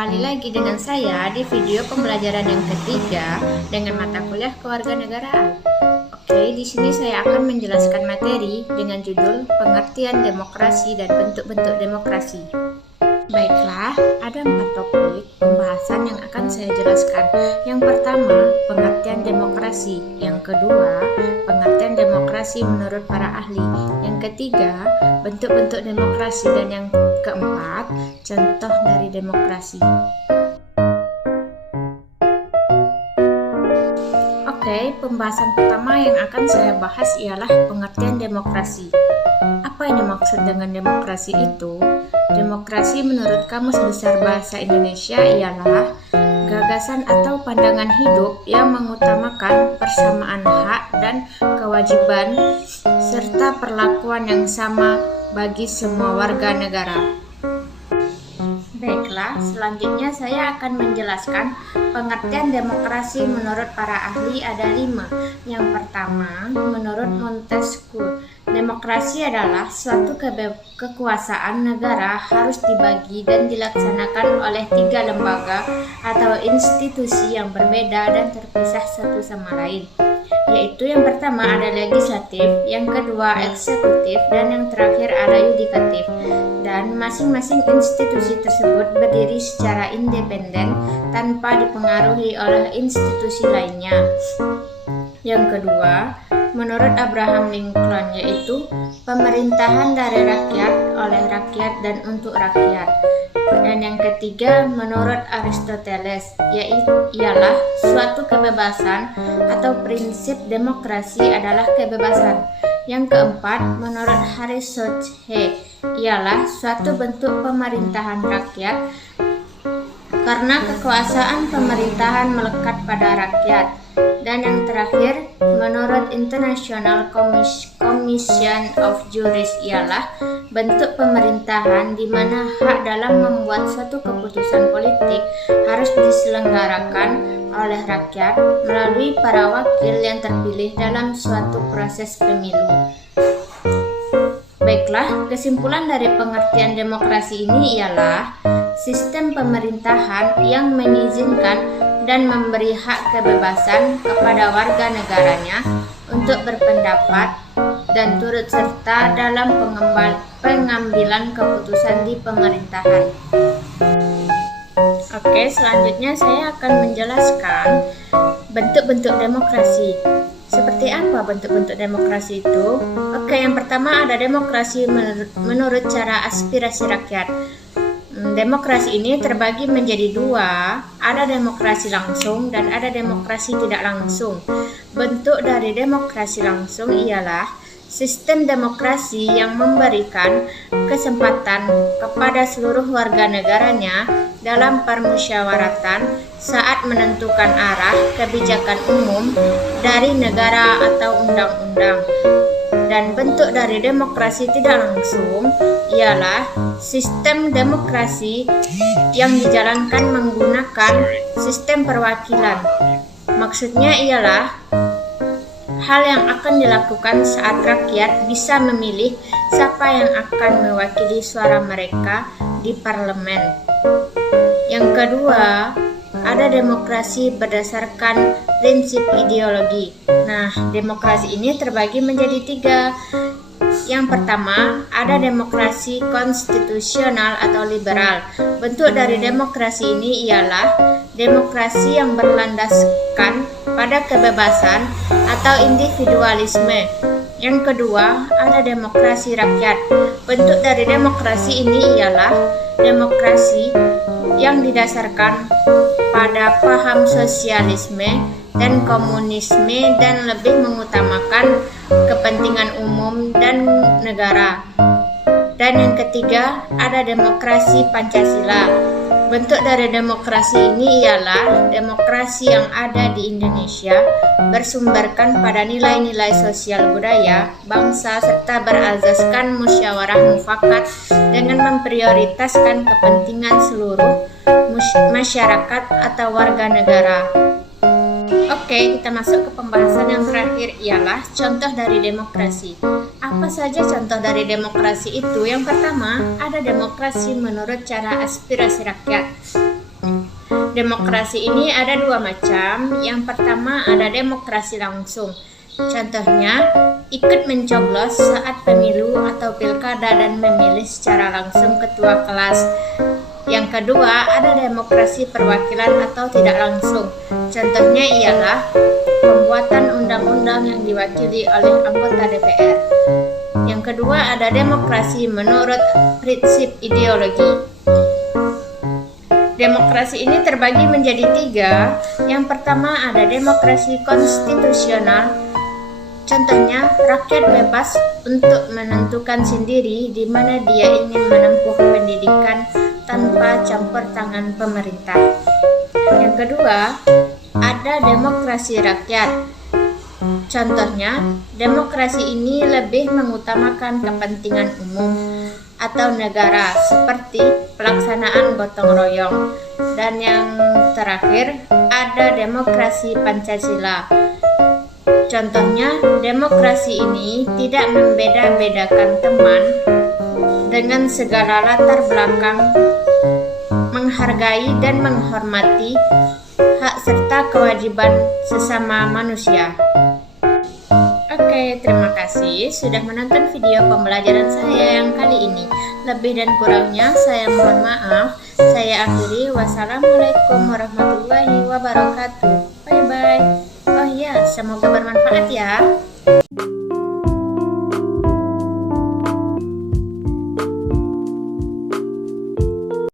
kembali lagi dengan saya di video pembelajaran yang ketiga dengan mata kuliah kewarganegaraan. Oke, di sini saya akan menjelaskan materi dengan judul pengertian demokrasi dan bentuk-bentuk demokrasi. Baiklah, ada 4 topik pembahasan yang akan saya jelaskan. Yang pertama, pengertian demokrasi. Yang kedua, pengertian demokrasi menurut para ahli. Yang ketiga, bentuk-bentuk demokrasi. Dan yang keempat, contoh dari demokrasi. Oke, pembahasan pertama yang akan saya bahas ialah pengertian demokrasi. Apa yang dimaksud dengan demokrasi itu? Demokrasi menurut Kamus Besar Bahasa Indonesia ialah gagasan atau pandangan hidup yang mengutamakan persamaan hak dan kewajiban serta perlakuan yang sama bagi semua warga negara. Baiklah, selanjutnya saya akan menjelaskan pengertian demokrasi menurut para ahli ada 5. Yang pertama, menurut Montesquieu, demokrasi adalah suatu kekuasaan negara harus dibagi dan dilaksanakan oleh 3 lembaga atau institusi yang berbeda dan terpisah satu sama lain. Yaitu yang pertama ada legislatif, yang kedua eksekutif, dan yang terakhir ada yudikatif. Dan masing-masing institusi tersebut berdiri secara independen tanpa dipengaruhi oleh institusi lainnya. Yang kedua, menurut Abraham Lincoln, yaitu pemerintahan dari rakyat, oleh rakyat, dan untuk rakyat. Dan yang ketiga, menurut Aristoteles, ialah suatu kebebasan atau prinsip demokrasi adalah kebebasan. Yang keempat, menurut Aristoteles, ialah suatu bentuk pemerintahan rakyat karena kekuasaan pemerintahan melekat pada rakyat. Dan yang terakhir, menurut International Commission of Justice ialah bentuk pemerintahan di mana hak dalam membuat suatu keputusan politik harus diselenggarakan oleh rakyat melalui para wakil yang terpilih dalam suatu proses pemilu. Baiklah, kesimpulan dari pengertian demokrasi ini ialah sistem pemerintahan yang mengizinkan dan memberi hak kebebasan kepada warga negaranya untuk berpendapat dan turut serta dalam pengambilan keputusan di pemerintahan. Oke, selanjutnya saya akan menjelaskan bentuk-bentuk demokrasi. Seperti apa bentuk-bentuk demokrasi itu? Oke, yang pertama ada demokrasi menurut cara aspirasi rakyat. Demokrasi ini terbagi menjadi 2, ada demokrasi langsung dan ada demokrasi tidak langsung. Bentuk dari demokrasi langsung ialah sistem demokrasi yang memberikan kesempatan kepada seluruh warga negaranya dalam permusyawaratan saat menentukan arah kebijakan umum dari negara atau undang-undang. Dan bentuk dari demokrasi tidak langsung ialah sistem demokrasi yang dijalankan menggunakan sistem perwakilan. Maksudnya ialah hal yang akan dilakukan saat rakyat bisa memilih siapa yang akan mewakili suara mereka di parlemen. Yang kedua, ada demokrasi berdasarkan prinsip ideologi. Nah, demokrasi ini terbagi menjadi 3. Yang pertama, ada demokrasi konstitusional atau liberal. Bentuk dari demokrasi ini ialah demokrasi yang berlandaskan pada kebebasan atau individualisme. Yang kedua, ada demokrasi rakyat. Bentuk dari demokrasi ini ialah demokrasi yang didasarkan pada paham sosialisme dan komunisme dan lebih mengutamakan kepentingan umum dan negara. Dan yang ketiga, ada demokrasi Pancasila. Bentuk dari demokrasi ini ialah demokrasi yang ada di Indonesia, bersumberkan pada nilai-nilai sosial budaya, bangsa, serta berazaskan musyawarah mufakat dengan memprioritaskan kepentingan seluruh masyarakat atau warga negara. Oke, kita masuk ke pembahasan yang terakhir ialah contoh dari demokrasi. Apa saja contoh dari demokrasi itu? Yang pertama, ada demokrasi menurut cara aspirasi rakyat. Demokrasi ini ada dua macam. Yang pertama ada demokrasi langsung. Contohnya, ikut mencoblos saat pemilu atau pilkada dan memilih secara langsung ketua kelas. Yang kedua, ada demokrasi perwakilan atau tidak langsung. Contohnya ialah pembuatan undang-undang yang diwakili oleh anggota DPR. Yang kedua, ada demokrasi menurut prinsip ideologi. Demokrasi ini terbagi menjadi tiga. Yang pertama ada demokrasi konstitusional. Contohnya, rakyat bebas untuk menentukan sendiri di mana dia ingin menempuh pendidikan tanpa campur tangan pemerintah. Yang kedua, ada demokrasi rakyat. Contohnya, demokrasi ini lebih mengutamakan kepentingan umum atau negara seperti pelaksanaan gotong royong. Dan yang terakhir, ada demokrasi Pancasila. Contohnya, demokrasi ini tidak membeda-bedakan teman dengan segala latar belakang, menghargai dan menghormati hak serta kewajiban sesama manusia. Oke, terima kasih sudah menonton video pembelajaran saya yang kali ini. Lebih dan kurangnya saya mohon maaf. Saya akhiri. Wassalamualaikum warahmatullahi wabarakatuh. Bye-bye. Oh iya, semoga bermanfaat ya.